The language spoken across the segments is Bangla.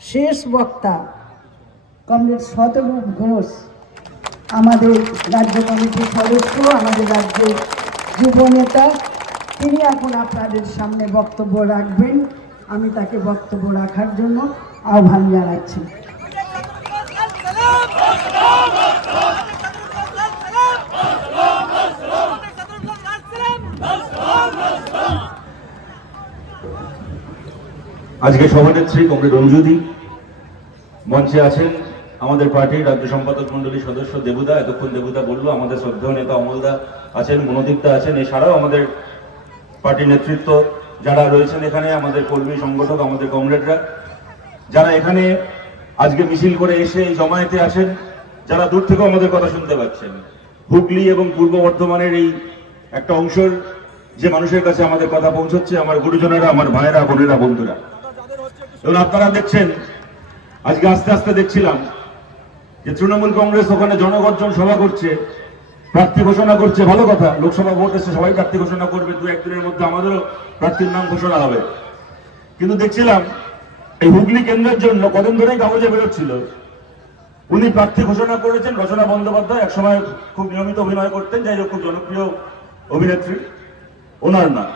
শেষ বক্তা কমরেড শতরূপ ঘোষ, আমাদের রাজ্য কমিটির সদস্য, আমাদের রাজ্যের যুব নেতা, তিনি এখন আপনাদের সামনে বক্তব্য রাখবেন। আমি তাকে বক্তব্য রাখার জন্য আহ্বান জানাচ্ছি। আজকে সভানেত্রী কমরেড অঞ্জুদি, মঞ্চে আছেন আমাদের পার্টির রাজ্য সম্পাদক মন্ডলীর সদস্য দেবুদা, এতক্ষণ দেবুদা বললো, আমাদের শ্রদ্ধেয় নেতা অমলদা আছেন, মনোদীপদা আছেন, এছাড়াও আমাদের পার্টির নেতৃত্ব যারা রয়েছেন এখানে, আমাদের কর্মী সংগঠক, আমাদের কমরেডরা যারা এখানে আজকে মিছিল করে এসে এই জমায়েতে আছেন, যারা দূর থেকেও আমাদের কথা শুনতে পাচ্ছেন। হুগলি এবং পূর্ব বর্ধমানের এই একটা অংশের যে মানুষের কাছে আমাদের কথা পৌঁছচ্ছে, আমার গুরুজনেরা, আমার ভাইয়েরা, বোনেরা, বন্ধুরা, এবং আপনারা দেখছেন আজকে আস্তে আস্তে দেখছিলাম যে তৃণমূল কংগ্রেস ওখানে জনগর্জন সভা করছে, প্রার্থী ঘোষণা করছে। ভালো কথা, লোকসভা ভোট এসে সবাই প্রার্থী ঘোষণা করবে, দু একদিনের মধ্যে আমাদেরও প্রার্থীর নাম ঘোষণা হবে। কিন্তু দেখছিলাম এই হুগলি কেন্দ্রের জন্য কদিন ধরেই কাগজে বেরোচ্ছিল, উনি প্রার্থী ঘোষণা করেছেন রচনা বন্দ্যোপাধ্যায়, একসময় খুব নিয়মিত অভিনয় করতেন, যাই হোক খুব জনপ্রিয় অভিনেত্রী, ওনার নাম।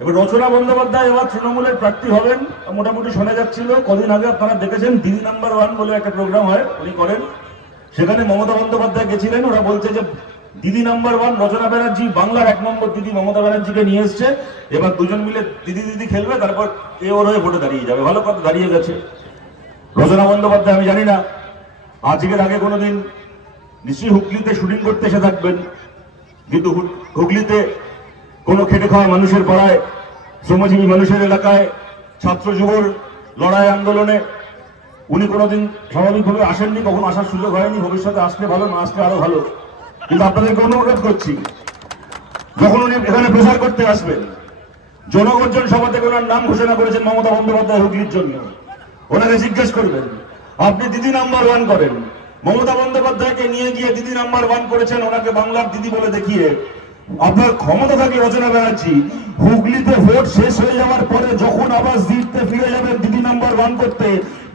এবার রচনা বন্দ্যোপাধ্যায় এবার তৃণমূলের প্রার্থী হবেন মোটামুটি শোনা যাচ্ছিল। কদিন আগে আপনারা দেখেছেন দিদি নাম্বার 1 বলে একটা প্রোগ্রাম হয়, উনি করেন, সেখানে মমতা বন্দ্যোপাধ্যায় গেছিলেন। ওরা বলছে যে দিদি নাম্বার 1 রচনা ব্যানার্জি বাংলার 1 নম্বর দিদি মমতা ব্যানার্জিকে নিয়ে এসছে, এবার দুজন মিলে দিদি দিদি খেলবে, তারপর এ ওর হয়ে ভোটে দাঁড়িয়ে যাবে। ভালো কথা, দাঁড়িয়ে গেছে রচনা বন্দ্যোপাধ্যায়। আমি জানি না আজকের আগে কোনোদিন নিশ্চয়ই হুগলিতে শুটিং করতে এসে থাকবেন, কিন্তু হুগলিতে কোনো খেটে খাওয়া মানুষের পাড়ায়, শ্রমজীবী মানুষের এলাকায়, ছাত্র যুবর লড়াই আন্দোলনে উনি কোনোদিন স্বাভাবিকভাবে আসেননি, কখনো আসার সুযোগ হয়নি। ভবিষ্যতে আসলে ভালো, না আসলে আরো ভালো। কিন্তু আপনাদেরকে অনুরোধ করছি, যখন উনি এখানে প্রচার করতে আসবেন, জনগর্জন সভা থেকে ওনার নাম ঘোষণা করেছেন মমতা বন্দ্যোপাধ্যায় হুগলির জন্য, ওনাকে জিজ্ঞেস করবেন আপনি দিদি নাম্বার 1 করেন, মমতা বন্দ্যোপাধ্যায়কে নিয়ে গিয়ে দিদি নাম্বার 1 করেছেন, ওনাকে বাংলার দিদি বলে দেখিয়ে আপনার ক্ষমতা থাকে রচনা ব্যানার্জি, হুগলিতে ভোট শেষ হয়ে যাওয়ার পরে যখন আবার জিততে ফিরে যাবেন দিদি নাম্বার 1 করতে,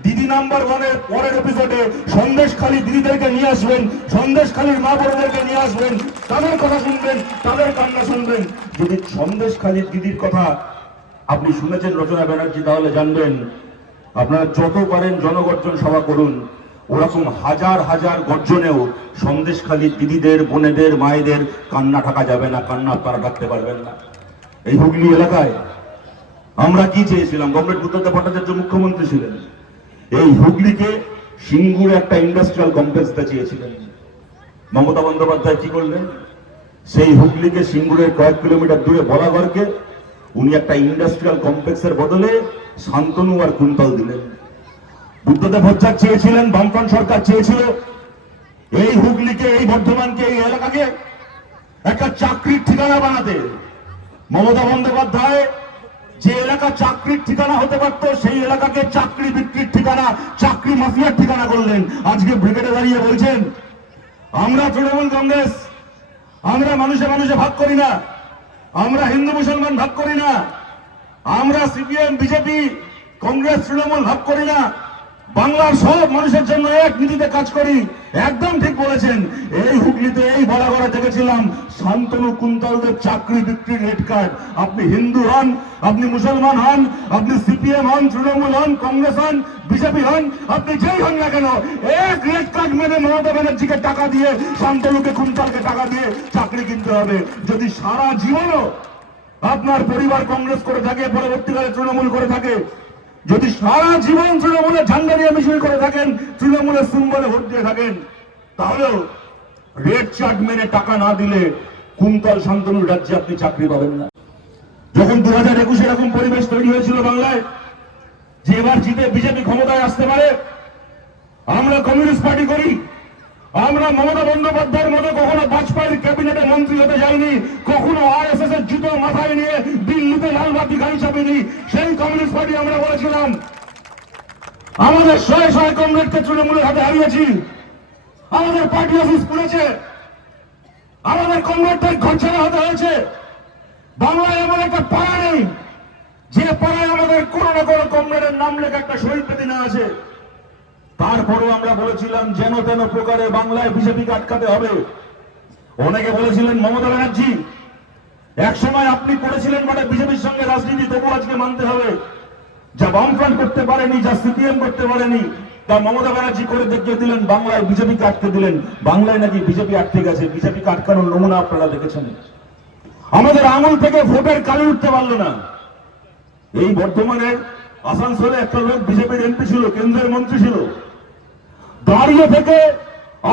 দিদি নাম্বার 1-এর পরের এপিসোডে সন্দেশখালী দিদিদেরকে নিয়ে আসবেন, সন্দেশখালীর মা বোনদেরকে নিয়ে আসবেন, তাদের কথা শুনবেন, তাদের কান্না শুনবেন। যদি সন্দেশখালীর দিদির কথা আপনি শুনেছেন রচনা ব্যানার্জি, তাহলে জানবেন আপনারা যত পারেন জনগর্জন সভা করুন, ওরকম হাজার হাজার গর্জনেও সন্দেশখালীর দিদিদের, বোনেদের, মায়েদের কান্না ঢাকা যাবে না, কান্না আপনারা ঢাকতে পারবেন না। এই হুগলি এলাকায় আমরা কি চেয়েছিলাম? কমরেড বুদ্ধদেব ভট্টাচার্য মুখ্যমন্ত্রী ছিলেন, এই হুগলিকে সিঙ্গুরে একটা ইন্ডাস্ট্রিয়াল কমপ্লেক্স চেয়েছিলেন। মমতা বন্দ্যোপাধ্যায় কি করলেন? সেই হুগলিকে সিঙ্গুরের কয়েক কিলোমিটার দূরে বলাগড়কে উনি একটা ইন্ডাস্ট্রিয়াল কমপ্লেক্সের বদলে শান্তনু আর কুন্তল দিলেন। বুদ্ধদেব ভট্টাচার্য চেয়েছিলেন, বামফ্রন্ট সরকার চেয়েছিল এই হুগলিকে, এই বর্ধমানকে, এই এলাকাকে একটা চাকরির ঠিকানা বানাতে। মমতা বন্দ্যোপাধ্যায় যে এলাকা চাকরির ঠিকানা হতে পারত, সেই এলাকাকে চাকরি বিক্রির ঠিকানা, চাকরি মাফিয়ার ঠিকানা করলেন। আজকে ব্রিগেডে দাঁড়িয়ে বলছেন আমরা তৃণমূল কংগ্রেস, আমরা মানুষে মানুষে ভাগ করি না, আমরা হিন্দু মুসলমান ভাগ করি না, আমরা সিপিএম বিজেপি কংগ্রেস তৃণমূল ভাগ করি না, বাংলার সব মানুষের জন্য এক নীতিতে কাজ করি। একদম ঠিক বলেছেন। এই হুগলিতে, এই বলাগড়ে দেখেছিলাম শান্তনু কুন্তলদের চাকরি বিক্রির রেড কার্ড। আপনি হিন্দু হন, আপনি মুসলমান হন, আপনি সিপিএম হন, তৃণমূল হন, কংগ্রেস হন, বিজেপি হন, আপনি যেই হন না কেন, এক রেড কার্ড মেনে মমতা ব্যানার্জিকে টাকা দিয়ে, শান্তনুকে, কুন্তলকে টাকা দিয়ে চাকরি কিনতে হবে। যদি সারা জীবনও আপনার পরিবার কংগ্রেস করে থাকে, পরবর্তীকালে তৃণমূল করে থাকে, যদি সারা জীবন তৃণমূলের ঝান্ডা নিয়ে মিছিল করে থাকেন, তৃণমূলের সিম্বলে ভোট দিয়ে থাকেন, তাহলেও রেড চার্ট মেনে টাকা না দিলে কুন্তল, শান্তনুর রাজ্যে আপনি চাকরি পাবেন না। যখন 2021 এরকম পরিবেশ তৈরি হয়েছিল বাংলায় যে এবার জিতে বিজেপি ক্ষমতায় আসতে পারে, আমরা কমিউনিস্ট পার্টি করি, আমরা মমতা বন্দ্যোপাধ্যায়ের মতো কখনো বাজপেয়ীর ক্যাবিনেটে মন্ত্রী হতে যাইনি, কখনো আরএসএস এর জুতো মাথায় নিয়ে দিল্লিতে লালবাতি গাড়ি চাপিনি। সেই কমিউনিস্ট পার্টি আমরা বলেছিলাম, আমাদের শয়ে শয়ে কমরেডকে তৃণমূলের হাতে হারিয়েছি, আমাদের পার্টি অফিস পুড়েছে, আমাদের কমরেডদের ঘর ছাড়া হতে হয়েছে। বাংলায় এমন একটা পাড়া নেই যে পাড়ায় আমাদের কোনো না কোনো কমরেডের নাম লেখা একটা শহীদ বেদিনা আছে, তারপরেও আমরা বলেছিলাম যেন তেন প্রকারে বাংলায় বিজেপিকে আটকাতে হবে। অনেকে বলেছিলেন মমতা ব্যানার্জি একসময় আপনি করেছিলেন মানে বিজেপির সঙ্গে রাজনীতি, তবু আজকে মানতে হবে যা বামফ্রন্ট করতে পারেনি, যা সিপিএম করতে পারেনি, তা মমতা ব্যানার্জি করে দেখিয়ে দিলেন, বাংলায় বিজেপিকে আটকে দিলেন। বাংলায় নাকি বিজেপি আটকে গেছে, বিজেপিকে আটকানোর নমুনা আপনারা দেখেছেন। আমাদের আঙুল থেকে ভোটের কালি উঠতে পারলো না। এই বর্ধমানের আসানসোলে একটা লোক বিজেপির এমপি ছিল, কেন্দ্রের মন্ত্রী ছিল, দাঁড়িয়ে থেকে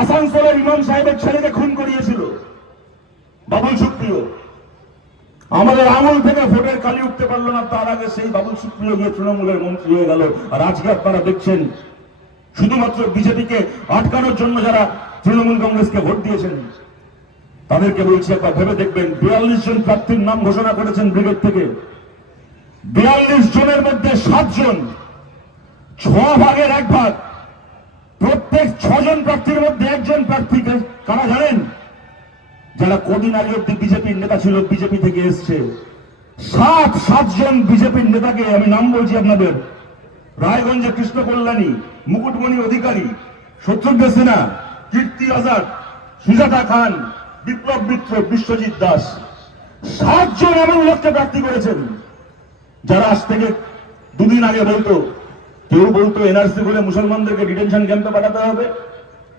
আসানসোলের ইমাম সাহেবের ছেলেকে খুন করিয়েছিল বাবুল সুপ্রিয়। আমাদের আঙুল থেকে ভোটের কালি উঠতে পারলো না, তার আগে সেই বাবুল সুপ্রিয় গিয়ে তৃণমূলের মন্ত্রী হয়ে গেল। আর আজকে আপনারা দেখছেন শুধুমাত্র বিজেপিকে আটকানোর জন্য যারা তৃণমূল কংগ্রেসকে ভোট দিয়েছেন তাদেরকে বলছি একবার ভেবে দেখবেন। 42 জন প্রার্থীর নাম ঘোষণা করেছেন ব্রিগেড থেকে। 42 জনের মধ্যে 7 জন, 6 ভাগের 1 ভাগ, প্রত্যেক 6 জন প্রার্থীর মধ্যে 1 জন প্রার্থী কারা জানেন? যারা কদিন আগে অব্দি বিজেপির নেতা ছিল, বিজেপি থেকে এসছে। 7 জন বিজেপির নেতাকে আমি নাম বলছি আপনাদের: রায়গঞ্জে কৃষ্ণ কল্যাণী, মুকুটমণি অধিকারী, শত্রুঘ্ন সিনহা, কীর্তি আজাদ, সুজাতা খান, বিপ্লব মিত্র, বিশ্বজিৎ দাস। 7 জন এমন লোককে প্রার্থী করেছেন যারা আজ থেকে 2 দিন আগে বলতো, কেউ বলতো এনআরসি বলে মুসলমানদেরকে ডিটেনশন ক্যাম্পে পাঠাতে হবে,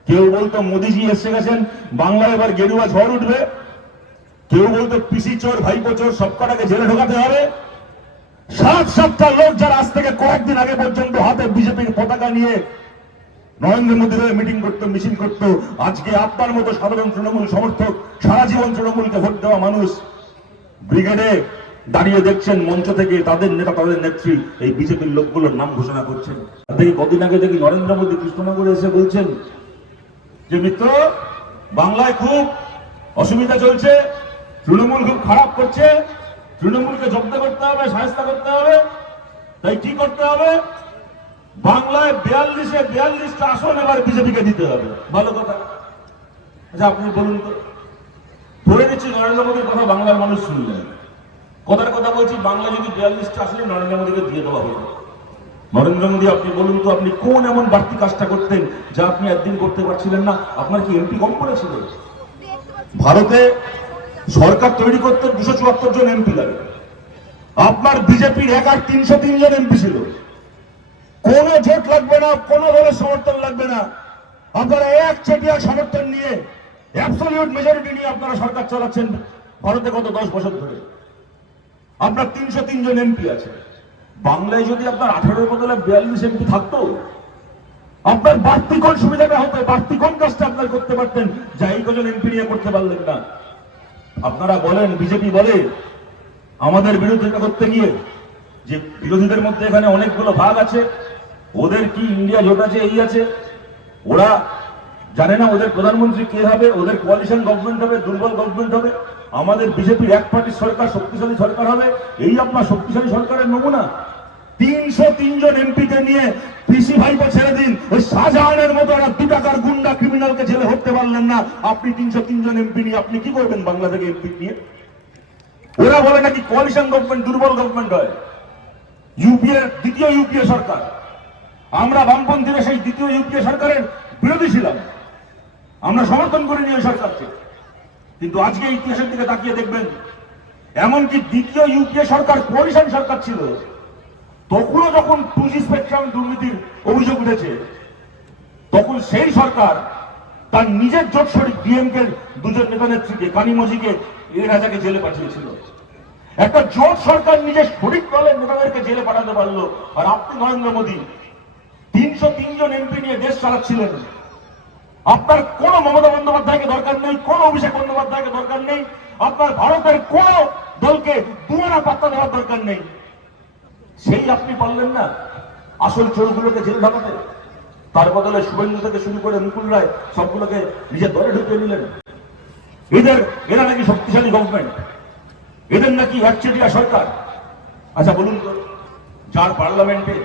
কেউ বলতো মোদিজি এসে গেছেন, বাংলায় এবার গেরুয়া ঝড় উঠবে, কেউ বলতো পিসি চোর, ভাইপো চোর, সবকটাকে জেলে ঢোকাতে হবে। 7টা লোক যারা আজ থেকে কয়েকদিন আগে পর্যন্ত হাতে বিজেপির পতাকা নিয়ে নরেন্দ্র মোদীর হয়ে মিটিং করতো, মিছিল করতো, আজকে আপনার মতো সাধারণ তৃণমূল সমর্থক, সারা জীবন তৃণমূলকে ভোট দেওয়া মানুষ ব্রিগেডে দাঁড়িয়ে দেখছেন মঞ্চ থেকে তাদের নেতা, তাদের নেত্রী এই বিজেপির লোকগুলোর নাম ঘোষণা করছেন। দেখি কদিন আগে দেখি নরেন্দ্র মোদী কৃষ্ণনগরে এসে বলছেন যে মিত্র, বাংলায় খুব অসুবিধা চলছে, তৃণমূল খুব খারাপ করছে, তৃণমূলকে জব্দ করতে হবে, শায়েস্তা করতে হবে, তাই কি করতে হবে? বাংলায় 42টা আসন এবার বিজেপিকে দিতে হবে। ভালো কথা। আচ্ছা আপনি বলুন তো, ধরে নিচ্ছি নরেন্দ্র মোদীর কথা বাংলার মানুষ শুনলেন, কথার কথা বলছি, বাংলা যদি 42টা আসলে নরেন্দ্র মোদীকে দিয়ে দেওয়া হলো, নরেন্দ্র মোদী আপনি বলুন তো, আপনি কোন এমন বাড়তি কাজটা করতেন যা আপনি একদিন করতে পারছিলেন না? আপনার কি এমপি কম পড়েছিল? ভারতে সরকার তৈরি করতে 274 জন এমপি লাগে, আপনার বিজেপির একার 303 জন এমপি ছিল। কোন জোট লাগবে না, কোন দলের সমর্থন লাগবে না, আপনারা একচেটিয়া সমর্থন নিয়ে, অ্যাবসলিউট মেজরিটি নিয়ে আপনারা সরকার চালাচ্ছেন ভারতে গত 10 বছর ধরে। আপনার 303 জন এমপি আছে। বাংলায় যদি আপনার 18 বদলে 42 এমপি থাকতো, আপনার বাড়তি কোন সুবিধাটা হতো, বাড়তি কোন কাজটা আপনার করতে পারতেন যা এই কজন এমপি নিয়ে করতে পারলেন না? আপনারা বলেন, বিজেপি বলে আমাদের বিরোধিতা করতে গিয়ে যে বিরোধীদের মধ্যে এখানে অনেকগুলো ভাগ আছে, ওদের কি ইন্ডিয়া জোট আছে, এই আছে, ওরা জানে না ওদের প্রধানমন্ত্রী কে হবে, ওদের কোয়ালিশন গভর্নমেন্ট হবে, দুর্বল গভর্নমেন্ট হবে, আমাদের বিজেপির এক পার্টির সরকার শক্তিশালী সরকার হবে। এই আপনার শক্তিশালী সরকারের নমুনা। 303 জন এমপিকে নিয়ে পিসি ভাইপো ছেড়ে দিন, ওই শাহজাহানের মতো একটা 2 টাকার গুন্ডা ক্রিমিনালকে জেলে হতে পারলেন না। আপনি 303 জন এমপি নিয়ে আপনি কি করবেন বাংলা থেকে এমপি নিয়ে? ওরা বলে নাকি কোয়ালিশন গভর্নমেন্ট দুর্বল গভর্নমেন্ট হয়। ইউপিএ দ্বিতীয় ইউপিএ সরকার, আমরা বামপন্থীরা সেই দ্বিতীয় ইউপিএ সরকারের বিরোধী ছিলাম, আমরা সমর্থন করিনি ওই সরকারকে। কিন্তু আজকে ইতিহাসের দিকে তাকিয়ে দেখবেন, এমনকি দ্বিতীয় ইউপিএ সরকার কোয়ালিশন সরকার ছিল, তখনও যখন 2G স্পেকট্রাম দুর্নীতির অভিযোগ উঠেছে, তখন সেই সরকার তার নিজের জোট শরিক ডিএমকে 2 জন নেতা নেত্রীকে, কানিমোজিকে, এ রাজাকে জেলে পাঠিয়েছিল। একটা জোট সরকার নিজের শরিক দলের নেতাদেরকে জেলে পাঠাতে পারলো, আর আপনি নরেন্দ্র মোদী 303 জন এমপি নিয়ে দেশ চালাচ্ছিলেন। আপনার কোন মমতা বন্দ্যোপাধ্যায়কে দরকার নেই, কোন অভিষেক বন্দ্যোপাধ্যায়কে দরকার নেই, আপনার ভারতের কোন দলকে দুয়ারা পাত্তা দেওয়ার দরকার নেই। সেই আপনি পারলেন না আসল চোরগুলোকে জেল ঢাকাতে, তার বদলে শুভেন্দু থেকে শুরু করে মুকুল রায় সবগুলোকে নিজের দলে ঢুকিয়ে নিলেন। এরা নাকি শক্তিশালী গভর্নমেন্ট, এদের নাকি একচেটিয়া সরকার। আচ্ছা বলুন তো, যার পার্লামেন্টে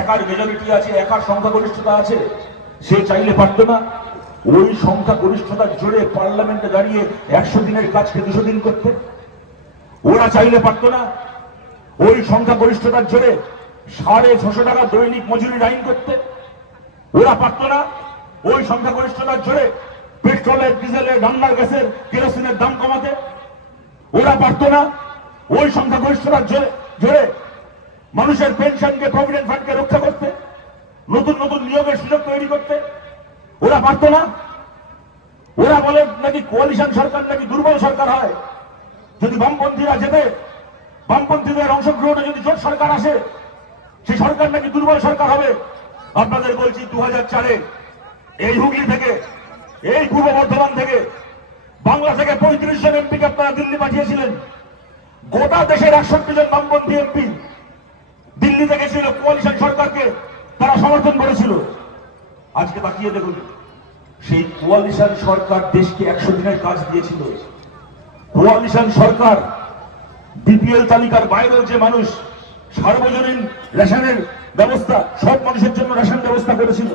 একার মেজরিটি আছে, একার সংখ্যাগরিষ্ঠতা আছে, সে চাইলে পারতো না ওই সংখ্যাগরিষ্ঠতার জোরে পার্লামেন্টে দাঁড়িয়ে 100 দিনের কাজকে 200 দিন করতে? ওরা চাইলে পারতো না? ওই সংখ্যাগরিষ্ঠতার জোরে 650 টাকা দৈনিক মজুরির আইন করতে? ওরা পারত না? ওই সংখ্যাগরিষ্ঠতার জোরে পেট্রোলের, ডিজেলের, রান্নার গ্যাসের, কেরোসিনের দাম কমাতে? ওরা পারত না? ওই সংখ্যাগরিষ্ঠতার জোরে মানুষের পেনশনকে, প্রভিডেন্ট ফান্ডকে রক্ষা করতে, নতুন নতুন নিয়োগের সুযোগ তৈরি করতে? ওরা পারত না? ওরা বলে নাকি কোয়ালিশন সরকার নাকি দুর্বল সরকার হয়, যদি বামপন্থীরা যেতে, বামপন্থীদের অংশগ্রহণে যদি জোট সরকার আসে, সেই সরকার নাকি দুর্বল সরকার হবে। আপনাদের বলছি 2004-এ এই হুগলি থেকে, এই পূর্ব বর্ধমান থেকে, বাংলা থেকে 35 জন এমপিকে আপনারা দিল্লি পাঠিয়েছিলেন। গোটা দেশের 61 জন বামপন্থী এমপি দিল্লি থেকে ছিল, কোয়ালিশন সরকারকে তারা সমর্থন করেছিল। আজকে তাকিয়ে দেখুন, সেই কোয়ালিশন সরকার দেশকে 100 দিনের কাজ দিয়েছিল। কোয়ালিশন সরকার বিপিএল তালিকার বাইরেও যে মানুষ, সার্বজনীন রেশনের ব্যবস্থা, সব মানুষের জন্য রেশন ব্যবস্থা করেছিল।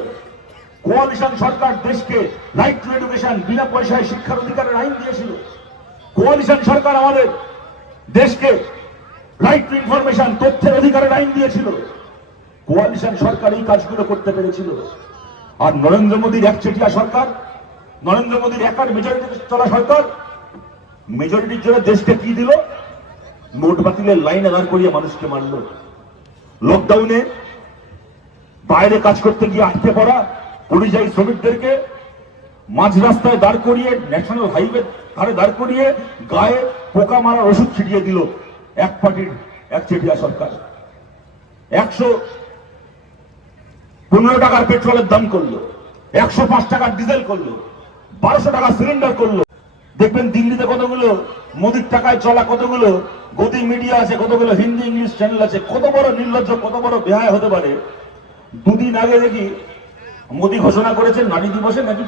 কোয়ালিশন সরকার দেশকে রাইট টু এডুকেশন, বিনা পয়সায় শিক্ষার অধিকারের আইন দিয়েছিল। কোয়ালিশন সরকার আমাদের দেশকে রাইট টু ইনফরমেশন, তথ্যের অধিকারের আইন দিয়েছিল। কোয়ালিশন সরকার এই কাজগুলো করতে পেরেছিল। আর নরেন্দ্র মোদীর একচেটিয়া সরকার, নরেন্দ্র মোদীর একার মেজরিটিতে চলা সরকার, মেজরিটির জন্য দেশকে কি দিল? নোট বাতিলের লাইনে দাঁড় করিয়ে মানুষকে মারল। লকডাউনে বাইরে কাজ করতে গিয়ে আটকে পড়া পরিযায়ী শ্রমিকদেরকে মাঝ রাস্তায় দাঁড় করিয়ে, ন্যাশনাল হাইওয়ে ধারে দাঁড় করিয়ে গায়ে পোকা মারার ওষুধ ছিটিয়ে দিল এক পার্টির একচেটিয়া সরকার। 115 টাকার পেট্রোলের দাম করলো, 105 টাকার ডিজেল করলো, 1200 টাকা সিলিন্ডার করলো। দেখবেন দিল্লিতে কতগুলো মোদির টাকায় চলা কতগুলো গদি মিডিয়া আছে, কতগুলো হিন্দি ইংলিশ চ্যানেল আছে। কত বড় নির্লজ্জ, কত বড় বেহায়া হতে পারে। দুদিন আগে দেখি মোদি ঘোষণা করেছেন নারী দিবসে নাকি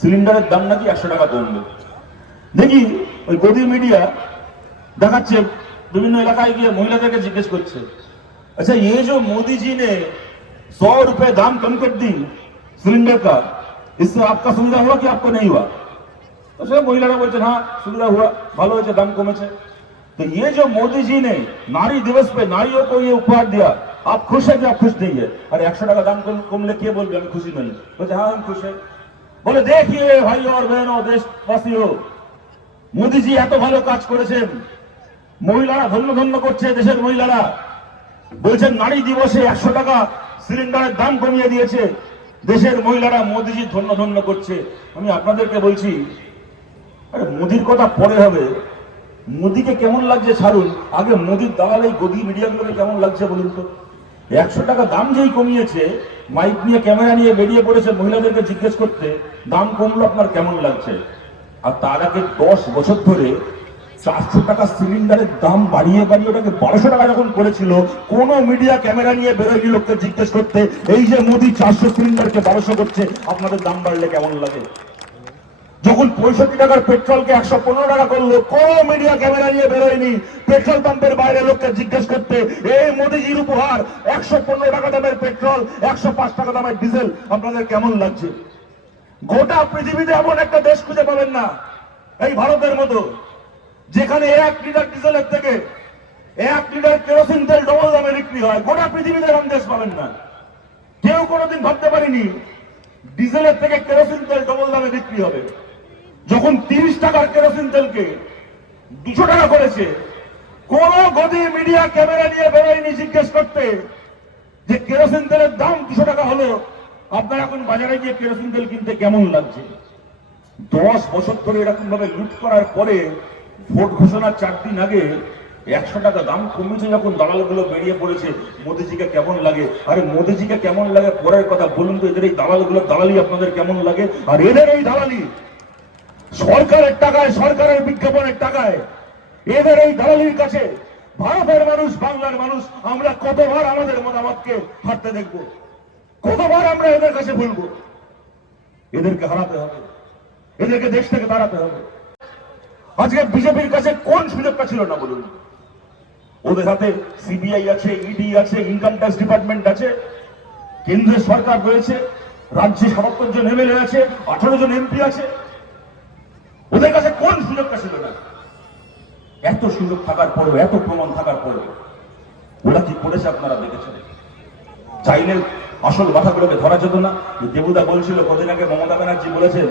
সিলিন্ডারের দাম নাকি 100 টাকা কমবে। দেখি ওই গদি মিডিয়া দেখাচ্ছে, বিভিন্ন এলাকায় গিয়ে মহিলাদেরকে জিজ্ঞেস করছে, अच्छा ये जो मोदी जी ने 100 रुपए दाम कम कर दी सिलेंडर का, इससे आपका सुविधा हुआ कि आपको नहीं हुआ? तो सर महिलारा बोलছেন हाँ सुविधा हुआ, ভালো হয়েছে, দাম কমেছে। तो ये जो मोदी जी ने नारी दिवस पे नारियों को ये उपहार दिया, आप खुश है कि आप खुश नहीं है? अरे 100 টাকা দাম কমলে কে বলবে আমি খুশি নই? বলছে हाँ हम खुश है। বলে देखिए भाई और बहनों, देशवासियों, मोदी जी এত ভালো কাজ করেছেন, মহিলারা ধন্য ধন্য করছে। দেশের মহিলারা বলছেন নারী দিবসে 100 টাকা সিলিন্ডারের দাম কমিয়ে দিয়েছে, দেশের মহিলারা মোদিজি ধন্য ধন্য করছে। আমি আপনাদেরকে বলছি, আরে মোদির কথা পরে হবে, মোদিকে কেমন লাগছে ছাড়ুন, আগে মোদির দালাল এই গদি মিডিয়াগুলোকে কেমন লাগছে বলুন তো। 100 টাকা দাম যেই কমিয়েছে, মাইক নিয়ে ক্যামেরা নিয়ে বেরিয়ে পড়েছে মহিলাদেরকে জিজ্ঞেস করতে, দাম কমলো আপনার কেমন লাগছে? আর তার আগে 10 বছর ধরে 400 টাকা সিলিন্ডারের দাম বাড়িয়ে বাড়িয়ে ওটাকে 1200 টাকা যখন করেছিল, কোন মিডিয়া ক্যামেরা নিয়ে বেরোয়নি লোককে জিজ্ঞেস করতে, এই যে মোদি 400 সিলিন্ডারকে 1200 করছে, আপনাদের দাম বাড়লে কেমন লাগে? যখন 65 টাকার পেট্রোলকে 115 টাকা করলো, কোন মিডিয়া ক্যামেরা নিয়ে বেরোয়নি পেট্রোল পাম্পের বাইরে লোককে জিজ্ঞেস করতে, এই মোদিজির উপহার 115 টাকা দামের পেট্রোল, 105 টাকা দামের ডিজেল, আপনাদের কেমন লাগছে? গোটা পৃথিবীতে এমন একটা দেশ খুঁজে পাবেন না এই ভারতের মতো, যেখানে 1 লিটার ডিজেলের থেকে 1 লিটার কেরোসিন তেল ডবল দামে বিক্রি হয়। গোটা পৃথিবীতে এরকম দেশ পাবেন না। কেউ কোনোদিন ভাবতে পারেনি ডিজেলের থেকে কেরোসিন তেল ডবল দামে বিক্রি হবে। যখন 30 টাকার কেরোসিন তেলকে 200 টাকা করেছে, কোন গদি মিডিয়া ক্যামেরা নিয়ে বেরোয়নি জিজ্ঞেস করতে যে কেরোসিন তেলের দাম 200 টাকা হলো, আপনার এখন বাজারে গিয়ে কেরোসিন তেল কিনতে কেমন লাগছে? 10 বছর ধরে এরকম ভাবে লুট করার পরে ভোট ঘোষণার 4 দিন আগে 100 টাকা দাম কমেছে যখন দালালগুলো বেরিয়ে পড়েছে, মোদিজিকে কেমন লাগে? আরে মোদিজিকে কেমন লাগে পরের কথা, বলুন তো এদের এই দালালগুলো দালালি আপনাদের কেমন লাগে? আর এদের এই দালালি সরকারের টাকায়, সরকারের বিজ্ঞাপনের টাকায়, এদের এই দালালির কাছে ভারতের মানুষ, বাংলার মানুষ, আমরা কতবার আমাদের মতামতকে হারতে দেখবো, কতবার আমরা এদের কাছে বলবো? এদেরকে হারাতে হবে, এদেরকে দেশ থেকে তাড়াতে হবে। আজকে বিজেপির কাছে কোন সুযোগটা ছিল না বলুন? ওদের হাতে সিবিআই আছে, ইডি আছে, ইনকাম ট্যাক্স ডিপার্টমেন্ট আছে, কেন্দ্রের সরকার রয়েছে, রাজ্যে 77 জন এমএলএ আছে, 18 জন এমপি আছে। ওদের কাছে কোন সুযোগটা ছিল না? এত সুযোগ থাকার পরেও, এত প্রমাণ থাকার পরেও ওরা কি করেছে আপনারা দেখেছেন? চাইলে আসল কথাগুলোকে ধরা যেত না? দেবুদা বলছিল কদিন আগে, মমতা ব্যানার্জি বলেছেন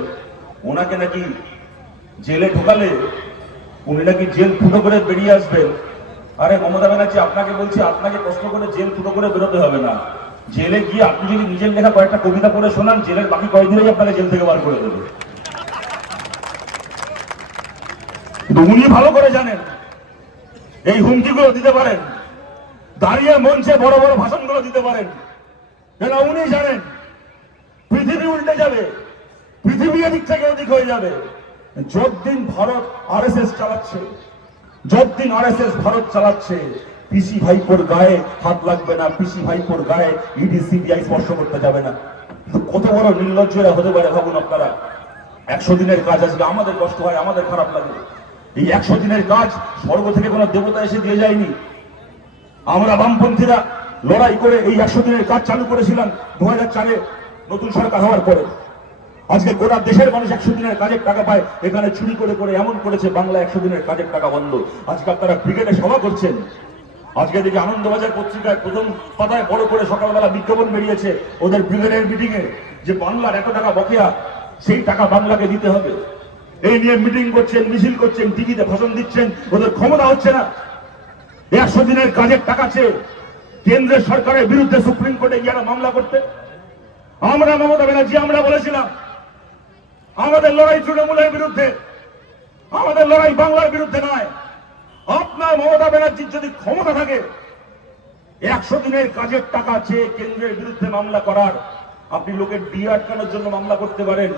ওনাকে নাকি জেলে ঢোকালে উনি নাকি জেল ফুটো করে বেরিয়ে আসবেন। আরে মমতা ব্যানার্জি, আপনাকে বলছি, আপনাকে কষ্ট করে জেল ফুটো করে বেরোতে হবে না। জেলে গিয়ে আপনি যদি নিজের লেখা কয়েকটা কবিতা পড়ে শোনান, জেলের বাকি কয়েকদিনেই আপনাকে জেল থেকে বার করে দেবে। কিন্তু উনি ভালো করে জানেন এই হুমকিগুলো দিতে পারেন, দাঁড়িয়ে মঞ্চে বড় বড় ভাষণগুলো দিতে পারেন, কেন উনি জানেন পৃথিবী উল্টে যাবে, পৃথিবী এদিক থেকে ওদিক হয়ে যাবে যতদিন ভারত আরএসএস চালাচ্ছে, যতদিন আরএসএস ভারত চালাচ্ছে। পিসি ভাইপোর গায়ে হাত লাগবে না, পিসি ভাইপোর গায়ে ইডি সিবিআই স্পর্শ করতে যাবে না। কত বড় নির্লজ্জরা হতে পারে ভাবুন আপনারা। 100 দিনের কাজ আজকে আমাদের কষ্ট হয়, আমাদের খারাপ লাগে। এই 100 দিনের কাজ স্বর্গ থেকে কোনো দেবতা এসে দিয়ে যায়নি। আমরা বামপন্থীরা লড়াই করে এই 100 দিনের কাজ চালু করেছিলাম 2004-এ নতুন সরকার হওয়ার পরে। আজকে গোটা দেশের মানুষ 100 দিনের কাজের টাকা পায়। এখানে চুরি করে করে এমন করেছে বাংলা 100 দিনের কাজের টাকা বন্ধ। আজকে আপনারা ব্রিগেডে সভা করছেন। আজকে দেখি আনন্দবাজার পত্রিকায় প্রথম পাতায় বড় করে সকালবেলা বিজ্ঞাপন বেরিয়েছে ওদের ব্রিগেডের মিটিং এ, যে বাংলার এত টাকা বকেয়া, সেই টাকা বাংলাকে দিতে হবে। এই নিয়ে মিটিং করছেন, মিছিল করছেন, টিভিতে ভাষণ দিচ্ছেন, ওদের ক্ষমতা হচ্ছে না। 100 দিনের কাজের টাকা চেয়ে কেন্দ্রের সরকারের বিরুদ্ধে সুপ্রিম কোর্টে গিয়ে মামলা করতে। আমরা মমতা ব্যানার্জি আমরা বলেছিলাম আমাদের লড়াই তৃণমূলের বিরুদ্ধে, আমাদের লড়াই বাংলার বিরুদ্ধে নয়। আপনার মমতা ব্যানার্জির যদি ক্ষমতা থাকে 100 দিনের কাজের টাকা চেয়ে কেন্দ্রের বিরুদ্ধে মামলা করার, আপনি লোকের বিয়ে আটকানোর জন্য মামলা করতে পারেন,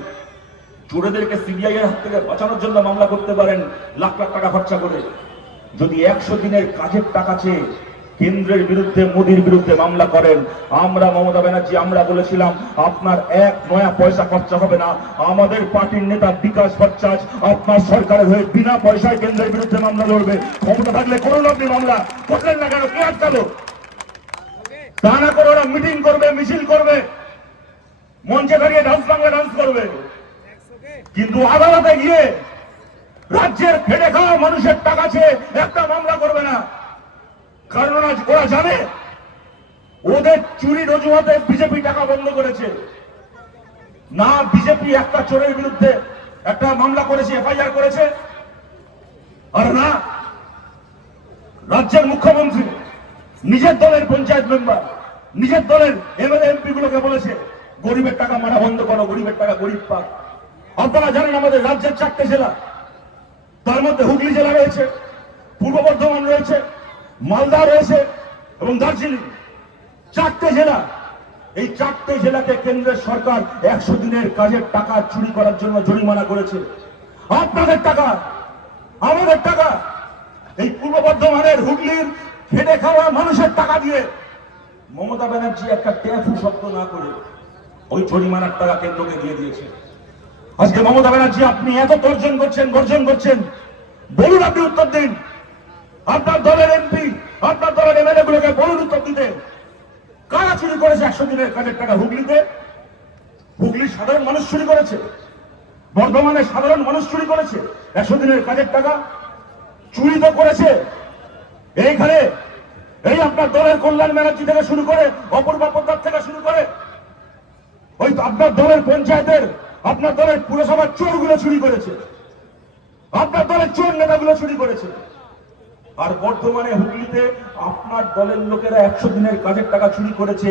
চোরেদেরকে সিবিআই এর হাত থেকে বাঁচানোর জন্য মামলা করতে পারেন লাখ লাখ টাকা খরচা করে। যদি 100 দিনের কাজের টাকা চেয়ে কেন্দ্রের বিরুদ্ধে, মোদির বিরুদ্ধে মামলা করেন, আমরা মমতা ব্যানার্জি আমরা বলেছিলাম আপনার 1 নয়া পয়সা খরচা হবে না। আমাদের পার্টির নেতা বিকাশ ভট্টাচার্য আপনার সরকারের হয়ে বিনা পয়সায় কেন্দ্রের বিরুদ্ধে মামলা লড়বে। ক্ষমতা থাকলে করুন আপনি মামলা, করলেন না কেন? কে আটকালো? তা না করে ওরা মিটিং করবে, মিছিল করবে, মঞ্চে দাঁড়িয়ে ডান্স বাংলা ডান্স করবে, কিন্তু আদালতে গিয়ে রাজ্যের খেটে খাওয়া মানুষের টাকা চেয়ে একটা মামলা করবে না। কারণ ওরা জানে ওদের চুরির অজুহাতে বিজেপি টাকা বন্ধ করেছে না। বিজেপি একটা চোরের বিরুদ্ধে একটা মামলা করেছে, এফআইআর করেছে, আর না রাজ্যের মুখ্যমন্ত্রী নিজের দলের পঞ্চায়েত মেম্বার, নিজের দলের এমএলএ এমপি গুলোকে বলেছে গরিবের টাকা মারা বন্ধ করো, গরিবের টাকা গরিব পাক। আপনারা জানেন আমাদের রাজ্যের 4টে জেলা, তার মধ্যে হুগলি জেলা রয়েছে, পূর্ব বর্ধমান রয়েছে, মালদা রয়েছে এবং দার্জিলিং। 4টে জেলা, এই 4টে জেলাকে কেন্দ্রের সরকার 100 দিনের কাজের টাকা চুরি করার জন্য জরিমানা করেছে। আপনাদের টাকা, আমাদের টাকা, এই পূর্ব বর্ধমানের হুগলির খেটে খাওয়া মানুষের টাকা দিয়ে মমতা ব্যানার্জি একটা ট্যাফু শব্দ না করে ওই জরিমানার টাকা কেন্দ্রকে দিয়ে দিয়েছে। আজকে মমতা ব্যানার্জি আপনি এত গর্জন করছেন, বলুন, আপনি উত্তর দিন। আপনার দলের এমপি, আপনার দলের এমএলএ গুলোকে বলুন উত্তর দিতে, কারা চুরি করেছে 100 দিনের কাজের টাকা হুগলিতে? হুগলির সাধারণ মানুষ চুরি করেছে, বর্ধমানের সাধারণ মানুষ চুরি করেছে 100 দিনের কাজের টাকা। চুরি তো করেছে এইখানে এই আপনার দলের কল্যাণ ব্যানার্জি থেকে শুরু করে, অপূর্বা পোদ্দার থেকে শুরু করে, ওই আপনার দলের পঞ্চায়েতের, আপনার দলের পুরসভার চোরগুলো চুরি করেছে, আপনার দলের চোর নেতাগুলো চুরি করেছে। আর বর্তমানে হুগলিতে আপনার দলের লোকেরা 100 দিনের কাজের টাকা চুরি করেছে।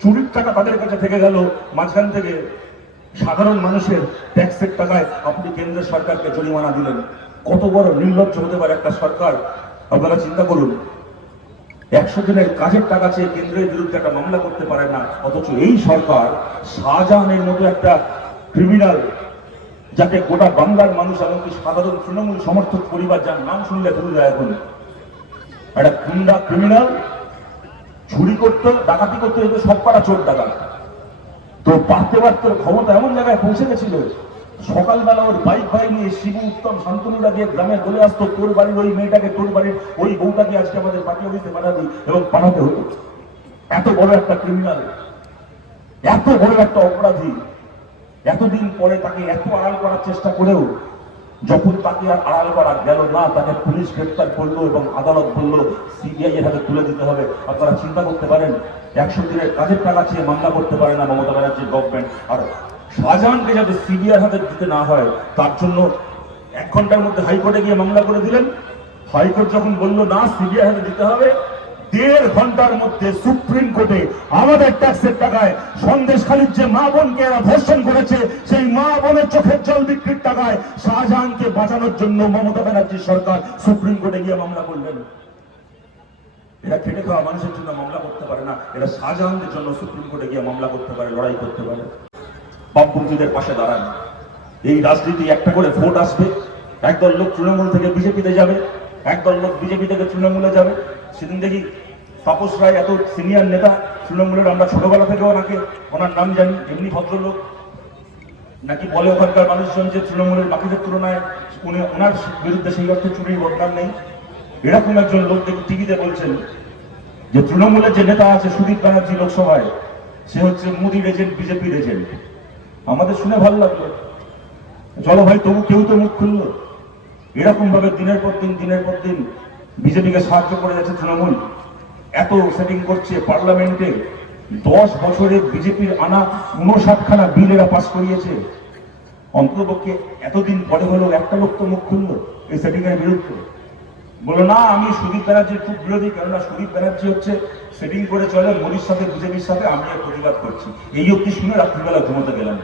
চুরির টাকা তাদের কাছে থেকে গেল, মাঝখান থেকে সাধারণ মানুষের ট্যাক্সের টাকায় আপনি কেন্দ্র সরকারকে জরিমানা দিলেন। কত বড় নির্লজ্জ হতে পারে একটা সরকার, আপনারা চিন্তা করুন। 100 দিনের কাজের টাকা চেয়ে কেন্দ্রের বিরুদ্ধে একটা মামলা করতে পারে না, অথচ এই সরকার শাহজাহানের মতো একটা ক্রিমিনাল, যাকে গোটা বাংলার মানুষ এমনকি সাধারণ তৃণমূল সমর্থক পরিবার যার নাম শুনলে ধরে যায়, এখন একটা গুন্ডা ক্রিমিনাল, চুরি করতে, ডাকাতি করতে যেত, সব পাড়া চোর ডাকাত। তো পারতে ক্ষমতা এমন জায়গায় পৌঁছে গেছিল, সকালবেলা ওর বাইক নিয়ে শিবু, উত্তম, শান্তনুরা দিয়ে গ্রামে বলে আসতো তোর বাড়ির ওই মেয়েটাকে, তোর বাড়ির ওই বউটাকে আজকে আমাদের পার্টি অফিসে পাঠাবি, এবং পাঠাতে হতো। এত বড় একটা ক্রিমিনাল, এত বড় একটা অপরাধী, এতদিন পরে তাকে এত আড়াল করার চেষ্টা করেও যখন তাকে আর আড়াল করা গেল না, তাকে পুলিশ গ্রেপ্তার করলো এবং আদালত বলল সিবিআই এর হাতে তুলে দিতে হবে। আপনারা চিন্তা করতে পারেন 100 দিনের কাজের টাকা চেয়ে মামলা করতে পারে না মমতা ব্যানার্জির গভর্নমেন্ট, আর শাহজাহানকে যাতে সিবিআই হাতে দিতে না হয় তার জন্য 1 ঘন্টার মধ্যে হাইকোর্টে গিয়ে মামলা করে দিলেন। হাইকোর্ট যখন বললো না সিবিআই হাতে দিতে হবে, 1.5 ঘন্টার মধ্যে সুপ্রিম কোর্টে আমাদের ট্যাক্সের টাকায় সন্দেশখালীর যে মা বোনকে এরা ধর্ষণ করেছে সেই মা বোনের চোখের জল বিক্রির টাকায় শাহজাহানকে বাঁচানোর জন্য মমতা ব্যানার্জির সরকার সুপ্রিম কোর্টে গিয়ে মামলা করলেন। এরা খেটে খাওয়া মানুষের জন্য মামলা করতে পারে না, এরা শাহজাহানদের জন্য সুপ্রিম কোর্টে গিয়ে মামলা করতে পারে, লড়াই করতে পারে। বামপন্থীদের পাশে দাঁড়ান। এই রাজনীতি একটা করে ভোট আসবে, একদল লোক তৃণমূল থেকে বিজেপিতে যাবে, একদল লোক বিজেপি থেকে তৃণমূলে যাবে। সেদিন দেখি তাপস রায় এত সিনিয়র নেতা তৃণমূলের, আমরা ছোটবেলা থেকে ওনার নাম জানি, এমনি ভদ্রলোক নাকি বলে ওখানকার মানুষজন যে তৃণমূলের বাকিদের তুলনায় ওনার বিরুদ্ধে সেই অর্থে চুরির বদনাম নেই। এরকম একজন লোক দেখি টিভিতে বলছেন যে তৃণমূলের যে নেতা আছে সুদীপ ব্যানার্জি লোকসভায়, সে হচ্ছে মোদির এজেন্ট, বিজেপির এজেন্ট। আমাদের শুনে ভালো লাগলো, চলো ভাই তবু কেউ তো মুখ খুললো। এরকম ভাবে দিনের পর দিন বিজেপিকে সাহায্য করে যাচ্ছে তৃণমূল, এত সেটিং করছে পার্লামেন্টে। 10 বছরে বিজেপির আনা 59খানা বিল এরা পাস করিয়েছে। অন্ততপক্ষে এতদিন পরে হলেও একটা লোক তো মুখ খুললো এই সেটিং এর বিরুদ্ধে, বলো না আমি সুদীপ ব্যানার্জির খুব বিরোধী, কেননা সুদীপ ব্যানার্জি হচ্ছে সেটিং করে চলে মোদীর সাথে বিজেপির সাথে, আমি এর প্রতিবাদ করছি। এই অব্দি শুনে রাত্রিবেলা ঘুমোতে গেলাম।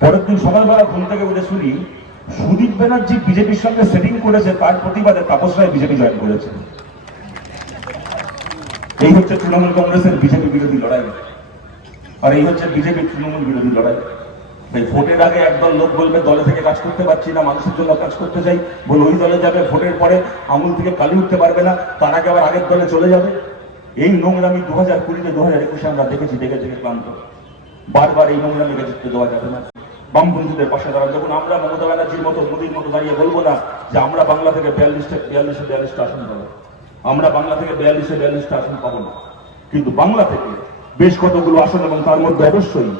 পরের দিন সকালবেলা ঘুম থেকে উঠে শুনি সুদীপ ব্যানার্জি বিজেপির সঙ্গে সেটিং করেছে, তার প্রতিবাদে তাপস রায় বিজেপি জয়েন করেছে। এই হচ্ছে তৃণমূল কংগ্রেসের বিজেপি বিরোধী লড়াই, আর এই হচ্ছে বিজেপির তৃণমূল বিরোধী লড়াই। ভোটের আগে একদল লোক বলবে দলে থেকে কাজ করতে পারছি না, মানুষের জন্য কাজ করতে চাই, বলে ওই দলে যাবে। ভোটের পরে আঙুল থেকে কালি উঠতে পারবে না, তার আগে আবার আগের দলে চলে যাবে। এই নোংরামি 2020-তে 2021-এ আমরা দেখেছি, দেখে ক্লান্ত। বারবার এই নোংরামিকে জিততে দেওয়া যাবে না। বামপন্থীদের পাশে দাঁড়ান। যখন আমরা মমতা ব্যানার্জির মতো, মোদীর মতো দাঁড়িয়ে বলবো না যে আমরা বাংলা থেকে 42-এ আসন পাবো, আমরা বাংলা থেকে 42-এ আসন পাবো না, কিন্তু বাংলা থেকে বেশ কতগুলো আসন, এবং তার মধ্যে অবশ্যই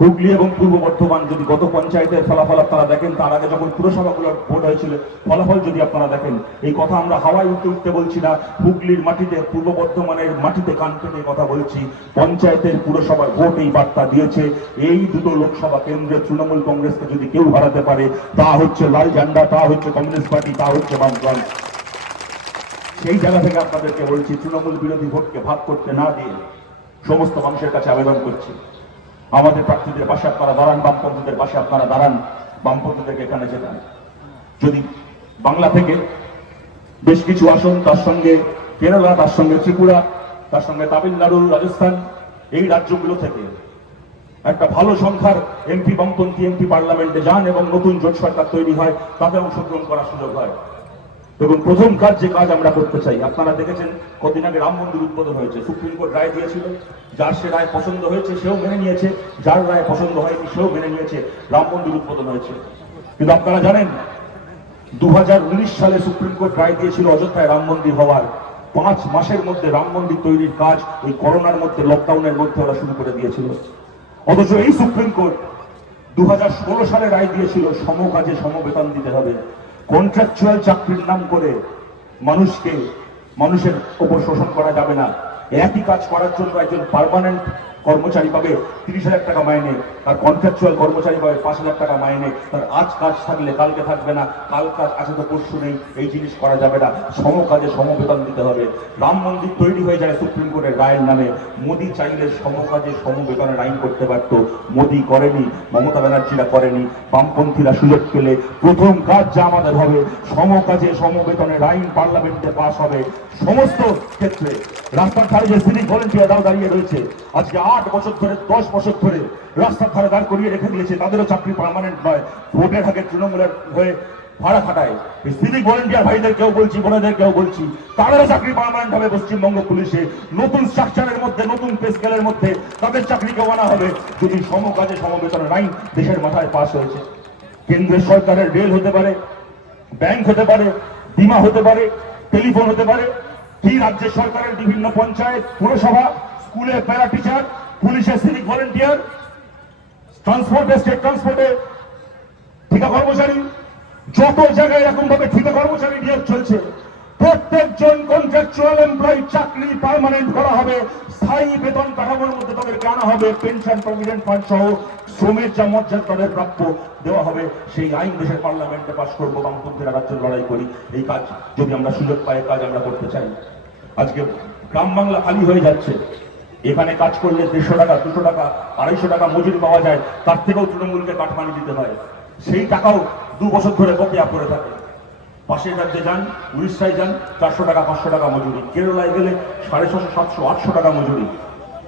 হুগলি এবং পূর্ব বর্ধমান। যদি গত পঞ্চায়েতের ফলাফল আপনারা দেখেন, তার আগে যখন পুরসভাগুলোর ভোট হয়েছিল ফলাফল যদি আপনারা দেখেন, এই কথা আমরা হাওয়ায় উঠতে বলছি না, হুগলির মাটিতে, পূর্ব বর্ধমানের মাটিতে কান পেতে কথা বলছি। পঞ্চায়েতের পুরসভার ভোট এই বার্তা দিয়েছে, এই দুটো লোকসভা কেন্দ্রে তৃণমূল কংগ্রেসকে যদি কেউ হারাতে পারে তা হচ্ছে লাল ঝান্ডা, তা হচ্ছে কমিউনিস্ট পার্টি, তা হচ্ছে বামফ্রন্ট। সেই জায়গা থেকে আপনাদেরকে বলছি, তৃণমূল বিরোধী ভোটকে ভাগ করতে না দিয়ে সমস্ত মানুষের কাছে আবেদন করছি, আমাদের প্রার্থীদের পাশে আপনারা দাঁড়ান, বামপন্থীদের পাশে আপনারা দাঁড়ান, বামপন্থীদেরকে এখানে যেতাম। যদি বাংলা থেকে বেশ কিছু আসন, তার সঙ্গে কেরালা, তার সঙ্গে ত্রিপুরা, তার সঙ্গে তামিলনাড়ু, রাজস্থান, এই রাজ্যগুলো থেকে একটা ভালো সংখ্যার এমপি, বামপন্থী এমপি পার্লামেন্টে যান এবং নতুন জোট সরকার তৈরি হয়, তাতে অংশগ্রহণ করার সুযোগ হয়। এবং প্রথম কাজ যে কাজ আমরা করতে চাই, আপনারা দেখেছেন কদিন আগে রাম মন্দির উদ্বোধন হয়েছে, সুপ্রিম কোর্ট রায় দিয়েছিল, যার সে রায় পছন্দ হয়েছে সেও মেনে নিয়েছে, যার রায় পছন্দ হয়নি সেও মেনে নিয়েছে, রাম মন্দির উদ্বোধন হয়েছে। কিন্তু আপনারা জানেন 2019 সালে সুপ্রিম কোর্ট রায় দিয়েছিল অযোধ্যায় রাম মন্দির হওয়ার 5 মাসের মধ্যে রাম মন্দির তৈরির কাজ ওই করোনার মধ্যে, লকডাউনের মধ্যে ওরা শুরু করে দিয়েছিল। অথচ এই সুপ্রিম কোর্ট 2016 সালে রায় দিয়েছিল সম কাজে সম বেতন দিতে হবে। কন্ট্রাকচুয়াল চাকরির নাম করে মানুষের উপর শোষণ করা যাবে না। একই কাজ করার জন্য একজন পার্মানেন্ট কর্মচারী পাবে 30,000 টাকা মাইনে, আর কন্ট্রাকচুয়াল কর্মচারী পাবে 5,000 টাকা মাইনে। তার আজ কাজ থাকলে কালকে থাকবে না, কাল কাজ আছে তো পরশু নেই, এই জিনিস করা যাবে না। সম কাজে সম বেতন দিতে হবে। রাম মন্দির তৈরি হয়ে যায় সুপ্রিম কোর্টের রায়ের নামে। মোদী চাইলে সম কাজে সম বেতনের আইন করতে পারত, মোদী করেনি, মমতা ব্যানার্জিরা করেনি। বামপন্থীরা সুযোগ পেলে প্রথম কাজ যা আমাদের হবে, সম কাজে সম বেতনের আইন পার্লামেন্টে পাস হবে। সমস্ত ক্ষেত্রে রাস্তার ধারে যে সিভিক ভলেন্টিয়াররাও দাঁড়িয়ে রয়েছে, আজকে 8 বছর ধরে 10 বছর ধরে রাস্তার ধারে দাঁড় করিয়ে রেখে দিয়েছে, তাদেরও চাকরি পার্মানেন্ট নয়, ভোটের আগে তৃণমূলের হয়ে ভাড়া খাটায়। এই সিভিক ভলেন্টিয়ার ভাইদেরকেও বলছি, বোনেদেরকেও বলছি, তাদেরও চাকরি পার্মানেন্ট হবে পশ্চিমবঙ্গ পুলিশে। নতুন স্ট্রাকচারের মধ্যে, নতুন পে স্কেলের মধ্যে তাদের চাকরিকেও আনা হবে, যদি সম কাজে সম বেতনের আইন দেশের মাথায় পাস হয়েছে। কেন্দ্রের সরকারের রেল হতে পারে, ব্যাংক হতে পারে, বিমা হতে পারে, টেলিফোন হতে পারে, কি রাজ্যের সরকারের বিভিন্ন পঞ্চায়েত, পুরসভা, স্কুলে প্যারা টিচার, পুলিশের সিভিক ভলেন্টিয়ার, ট্রান্সপোর্টে, স্টেট ট্রান্সপোর্টে ঠিকা কর্মচারী, যত জায়গায় এরকম ভাবে ঠিকা কর্মচারী নিয়োগ চলছে, প্রত্যেকজন কন্ট্রাকচুয়াল এমপ্লয়ি চাকরি পার্মানেন্ট করা হবে, স্থায়ী বেতন কাঠামোর মধ্যে তাদেরকে আনা হবে, পেনশন প্রভিডেন্ট ফান্ড সহ শ্রমের যা মর্যাদা তাদের প্রাপ্য দেওয়া হবে। সেই আইন দেশের পার্লামেন্টে পাস করবো, বামপন্থীরা রাজ্যে লড়াই করি। এই কাজ যদি আমরা সুযোগ পাই, কাজ আমরা করতে চাই। আজকে গ্রাম বাংলা খালি হয়ে যাচ্ছে, এখানে কাজ করলে 150 টাকা, 200 টাকা, 250 টাকা মজুরি পাওয়া যায়, তার থেকেও তৃণমূলকে কাটমানি দিতে হয়। সেই টাকাও 2 বছর ধরে বকেয়া পড়ে থাকে। পাশের রাজ্যে যান, উড়িষ্যায় যান, 400 টাকা 500 টাকা মজুরি, কেরালায় গেলে 650, 700, 800 টাকা মজুরি,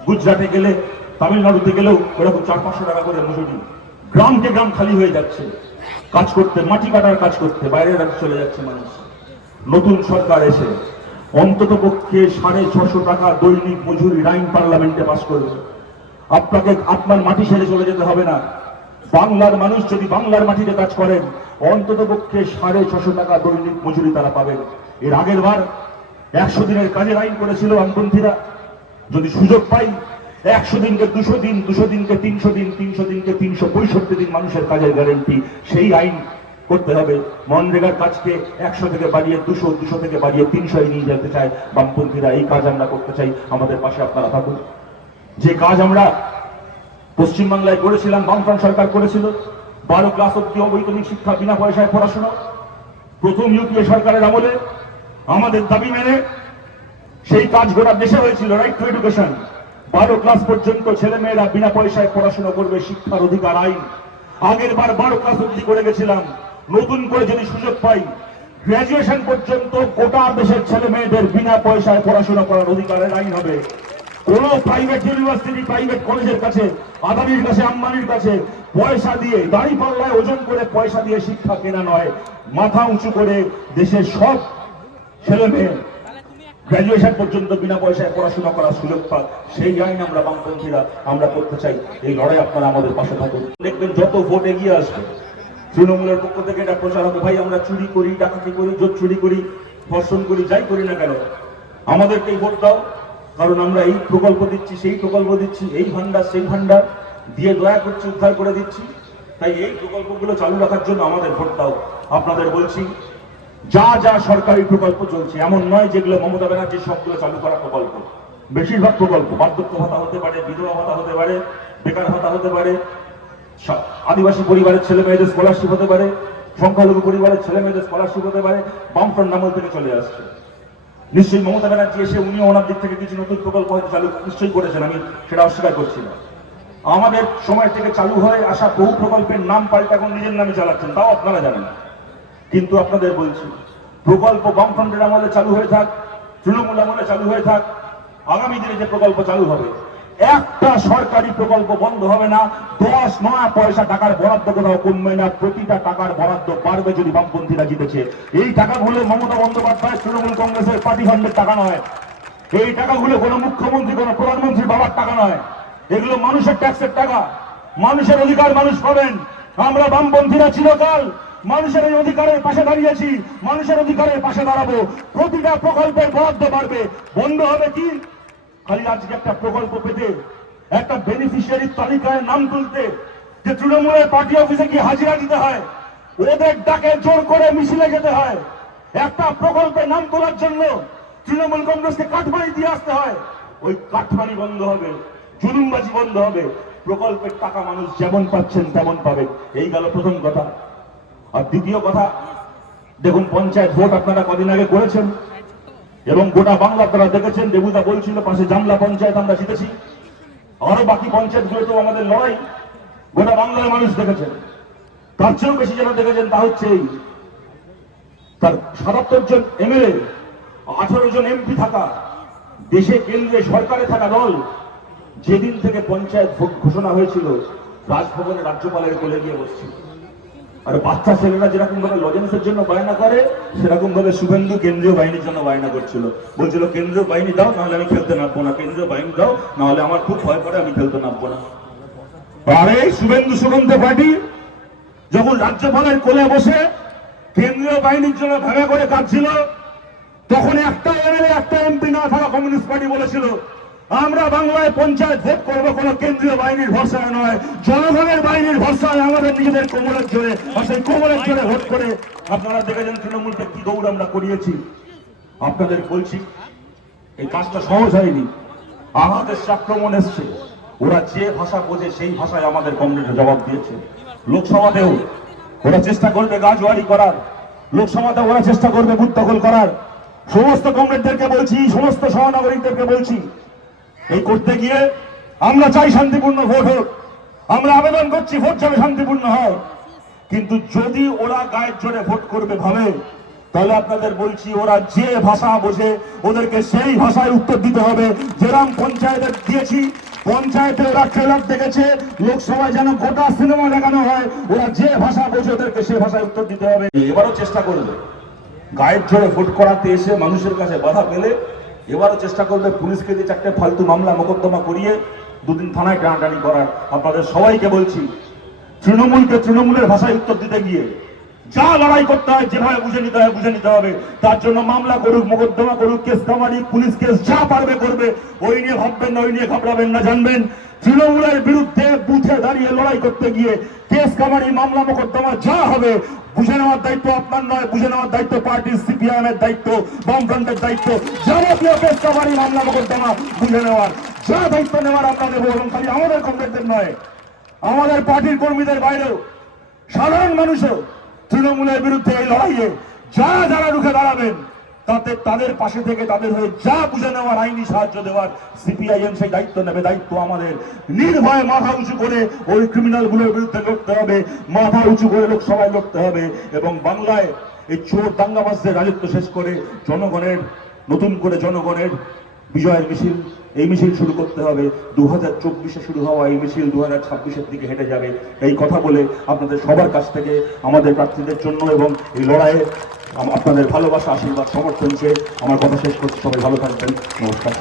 গুজরাটে গেলে, তামিলনাড়ুতে গেলেও ওরকম 400-500 টাকা করে মজুরি। গ্রামকে গ্রাম খালি হয়ে যাচ্ছে, কাজ করতে, মাটি কাটার কাজ করতে বাইরের রাজ্যে চলে যাচ্ছে মানুষ। নতুন সরকার এসে অন্তত পক্ষে 650 টাকা দৈনিক মজুরি আইন পার্লামেন্টে পাস করবে। আপনাকে আপনার মাটি ছেড়ে চলে যেতে হবে না। বাংলার মানুষ যদি বাংলার মাটিতে কাজ করেন, অন্তত পক্ষে 650 টাকা দৈনিক মজুরি তারা পাবেন। এর আগের বার 100 দিনের কাজের আইন করেছিল বামপন্থীরা। যদি সুযোগ পাই 100 দিনকে 200 দিন, 200 দিনকে 300 দিন, 300 দিনকে 365 দিন মানুষের কাজের গ্যারেন্টি, সেই আইন করতে হবে। মনরেগার কাজকে 100 থেকে বাড়িয়ে 200, 200 থেকে বাড়িয়ে 300 নিয়ে যেতে চায় বামপন্থীরা। এই কাজ আমরা করতে চাই, আমাদের পাশে আপনারা থাকুন। যে কাজ আমরা পশ্চিমবাংলায় করেছিলাম, বামফ্রন্ট সরকার করেছিল, 12 ক্লাস অব্দি অবৈতনিক শিক্ষা, বিনা পয়সায় পড়াশোনা, প্রথম ইউপিএ সরকারের আমলে আমাদের দাবি মেনে সেই কাজ গোটা দেশে হয়েছিল। রাইট টু এডুকেশন, 12 ক্লাস পর্যন্ত ছেলে মেয়েরা বিনা পয়সায় পড়াশোনা করবে, শিক্ষার অধিকার আইন। আগের বার 12 ক্লাস অব্দি করে গেছিলাম, নতুন করে যদি সুযোগ পাই গ্রাজুয়েশন পর্যন্ত গোটা দেশের ছেলে মেয়েদের বিনা পয়সায় পড়াশোনা করার অধিকারের আইন হবে। কোন প্রাইভেট ইউনিভার্সিটি, প্রাইভেট কলেজের কাছে, আদানির কাছে, আম্বানির কাছে পয়সা দিয়ে, দাড়ি পাল্লায় ওজন করে পয়সা দিয়ে শিক্ষা কেনা নয়। মাথা উঁচু করে দেশের সব ছেলে মেয়ে গ্রাজুয়েশন পর্যন্ত বিনা পয়সায় পড়াশোনা করার সুযোগ পাক, সেই আইন আমরা বামপন্থীরা আমরা করতে চাই। এই লড়াই আপনারা আমাদের পাশে থাকুন। দেখবেন যত ভোট এগিয়ে আসবে, তৃণমূলের পক্ষ থেকে এটা প্রচার হবে, ভাই আমরা চুরি করি, ডাকাতি করি, জোট চুরি করি, ধর্ষণ করি, যাই করি না কেন আমাদেরকেই ভোট দাও, কারণ আমরা এই প্রকল্প দিচ্ছি, সেই প্রকল্প দিচ্ছি, এই ভান্ডার সেই ভান্ডার দিয়ে দয়া করছি, উদ্ধার করে দিচ্ছি। তাই এই প্রকল্পগুলো চালু রাখার জন্য আমাদের ভোট দাও। আপনাদের বলছি, যা যা সরকারি প্রকল্প চলছে, এমন নয় যেগুলো মমতা ব্যানার্জির সবগুলো চালু করা প্রকল্প। বেশিরভাগ প্রকল্প, বার্ধক্য ভাতা হতে পারে, বিধবা ভাতা হতে পারে, বেকার ভাতা হতে পারে, আদিবাসী পরিবারের ছেলে মেয়েদের স্কলারশিপ হতে পারে, সংখ্যালঘু পরিবারের ছেলে মেয়েদের স্কলারশিপ হতে পারে, বামফ্রন্ট আমল থেকে চলে আসছে। নিশ্চয়ই মমতা ব্যানার্জি এসে উনিও ওনার দিক থেকে কিছু নতুন প্রকল্প হয়তো চালু নিশ্চয়ই করেছেন, আমি সেটা অস্বীকার করছি না। আমাদের সময় থেকে চালু হয়ে আসা বহু প্রকল্পের নাম পাল্টে এখন নিজের নামে চালাচ্ছেন, তাও আপনারা জানেন। কিন্তু আপনাদের বলছি, প্রকল্প বামফ্রন্টের আমলে চালু হয়ে থাক, তৃণমূল আমলে চালু হয়ে থাক, আগামী দিনে যে প্রকল্প চালু হবে, একটা সরকারি প্রকল্প বন্ধ হবে না। 10 নয়া পয়সা টাকার বরাদ্দ কোথাও কমবে না, প্রতিটা টাকার বরাদ্দ বাড়বে যদি বামপন্থীরা জিতেছে। এই টাকাগুলো মমতা বন্দ্যোপাধ্যায়, তৃণমূল কংগ্রেসের পার্টি ফান্ডের টাকা নয়। এই টাকাগুলো কোনো মুখ্যমন্ত্রী, কোনো প্রধানমন্ত্রী বাবার টাকা নয়। এগুলো মানুষের ট্যাক্সের টাকা, মানুষের অধিকার মানুষ পাবেন। আমরা বামপন্থীরা চিরকাল মানুষের এই অধিকারের পাশে দাঁড়িয়েছি, মানুষের অধিকারের পাশে দাঁড়াবো। প্রতিটা প্রকল্পের বরাদ্দ বাড়বে। বন্ধ হবে কি খালি আজকে একটা প্রকল্প পেতে, একটা বেনিফিশিয়ারির তালিকায় নাম তুলতে যে তৃণমূলের পার্টি অফিসে কি হাজিরা দিতে হয়, ওদের ডাকে জোর করে মিছিলে যেতে হয়। একটা প্রকল্পে নাম তোলার জন্য তৃণমূল কংগ্রেসকে কাঠমানি দিয়ে আসতে হয়। ওই কাঠমানি বন্ধ হবে, জুলুমবাজি বন্ধ হবে, প্রকল্পের টাকা মানুষ যেমন পাচ্ছেন তেমন পাবে। এই গেল প্রথম কথা। আর দ্বিতীয় কথা, দেখুন পঞ্চায়েত ভোট আপনারা কদিন আগে করেছেন এবং গোটা বাংলা আপনারা দেখেছেন। দেবুদা বলছিল পাশে জামলা পঞ্চায়েত আমরা জিতেছি, আরো বাকি পঞ্চায়েতগুলোতেও আমাদের লড়াই গোটা বাংলার মানুষ দেখেছেন। তার চেয়েও বেশি যেন দেখেছেন তা হচ্ছে এই তার 77 জন এমএলএ, 18 জন এমপি থাকা, দেশে কেন্দ্রে সরকারে থাকা দল যেদিন থেকে পঞ্চায়েত ভোট ঘোষণা হয়েছিল, রাজভবনে রাজ্যপালের কোলে গিয়ে বসছিল। আর বাচ্চা ছেলেরা যেরকম ভাবে লজেন্সের জন্য বায়না করে, সেরকম ভাবে শুভেন্দু কেন্দ্রীয় বাহিনীর জন্য বায়না করছিল। বলছিল কেন্দ্রীয় বাহিনী দাও, নাহলে আমি খেলতে নামবো না, কেন্দ্রীয় বাহিনী দাও, নাহলে আমার খুব ভয় করে, আমি খেলতে নামবো না। আর এই শুভেন্দু সুগন্ধ পার্টি যখন রাজ্যপালের কোলে বসে কেন্দ্রীয় বাহিনীর জন্য ভাঙা করে কাঁদছিল, তখন একটা এমএলএ, একটা এমপি না থাকা কমিউনিস্ট পার্টি বলেছিল আমরা বাংলায় পঞ্চায়েত ভোট করবো কোনো কেন্দ্রীয় বাহিনীর ভরসায় নয়, জনগণের বাহিনীর ভরসায় আমাদের নিজেদের কোমরের জোরে, আর সেই কোমরের জোরে ভোট করে আপনারা দেখেছেন তৃণমূলকে কি দৌড় আমরা করিয়েছি। আপনাদের বলছি এই কাজটা সহজ হয়নি, আমাদের আক্রমণ এসছে, ওরা যে ভাষা বোঝে সেই ভাষায় আমাদের কমরেডরা জবাব দিয়েছে। লোকসভাতেও ওরা চেষ্টা করবে গাজওয়ারি করার, লোকসভাতে ওরা চেষ্টা করবে বুথ দখল করার। সমস্ত কমরেডদেরকে বলছি, সমস্ত সহনাগরিকদেরকে বলছি, এই করতে গিয়ে আমরা চাই শান্তিপূর্ণ ভোট হোক, আমরা আবেদন করছি ভোট যেন শান্তিপূর্ণ হয়। কিন্তু যদি ওরা গায়ের জোরে ভোট করবে ভাবে, তাহলে আপনাদের বলছি ওরা যে ভাষা বোঝে ওদেরকে সেই ভাষায় উত্তর দিতে হবে। যেরকম পঞ্চায়েতে দিয়েছি, পঞ্চায়েতে ওরা ট্রেলার দেখেছে, লোকসভায় যেন গোটা সিনেমা দেখানো হয়, ওরা যে ভাষা বোঝে ওদেরকে সেই ভাষায় উত্তর দিতে হবে। এবারও চেষ্টা করবে গায়ের জোরে ভোট করাতে এসে মানুষের কাছে বাধা পেলে এবারও চেষ্টা করবে পুলিশকে দিয়ে 4টে ফালতু মামলা মোকদ্দমা করিয়ে 2 দিন থানায় টানাটানি করার। আপনাদের সবাইকে বলছি, তৃণমূলকে তৃণমূলের ভাষায় উত্তর দিতে গিয়ে যা লড়াই করতে হয়, যেভাবে বুঝে নিতে হয় বুঝে নিতে হবে। তার জন্য মামলা করুক, মোকদ্দমা করুক, কেস কামারি, পুলিশ কেস যা পারবে করবে। ওই নিয়ে ভাববেন না, ওই নিয়ে ঘাবড়াবেন না। জানবেন তৃণমূলের বিরুদ্ধে বুথে দাঁড়িয়ে লড়াই করতে গিয়ে কেস কামারি, মামলা মোকদ্দমা যা হবে বুঝে নেওয়ার দায়িত্ব আপনার নয়, বুঝে নেওয়ার দায়িত্ব পার্টির, সিপিআইএম এর দায়িত্ব, বামফ্রন্টের দায়িত্ব। যাবতীয় কেস কামারি, মামলা মোকদ্দমা বুঝে নেওয়ার যা দায়িত্ব নেওয়ার আমরা নেবো। এবং খালি আমাদের কমরেডদের নয়, আমাদের পার্টির কর্মীদের বাইরেও সাধারণ মানুষও তৃণমূলের বিরুদ্ধে এই লড়াইয়ে যারা রুখে দাঁড়াবেন, তাতে তাদের পাশে থেকে তাদের হয়ে যা বুঝে নেওয়ার, আইনি সাহায্য দেওয়ার সিপিআইএম সেই দায়িত্ব নেবে। দায়িত্ব আমাদের। নির্ভয়ে মাথা উঁচু করে ওই ক্রিমিনালগুলোর বিরুদ্ধে লড়তে হবে, মাথা উঁচু করে লোকসভায় লড়তে হবে। এবং বাংলায় এই চোর দাঙ্গাবাজদের রাজত্ব শেষ করে জনগণের, নতুন করে জনগণের বিজয়ের মিছিল, এই মিছিল শুরু করতে হবে। 2024-এ শুরু হওয়া এই মিছিল 2026-এর দিকে হেঁটে যাবে। এই কথা বলে আপনাদের সবার কাছ থেকে আমাদের প্রার্থীদের জন্য এবং এই লড়াইয়ে আপনাদের ভালোবাসা, আশীর্বাদ, সমর্থন চেয়ে আমার কথা শেষ করছি। সবাই ভালো থাকবেন। নমস্কার।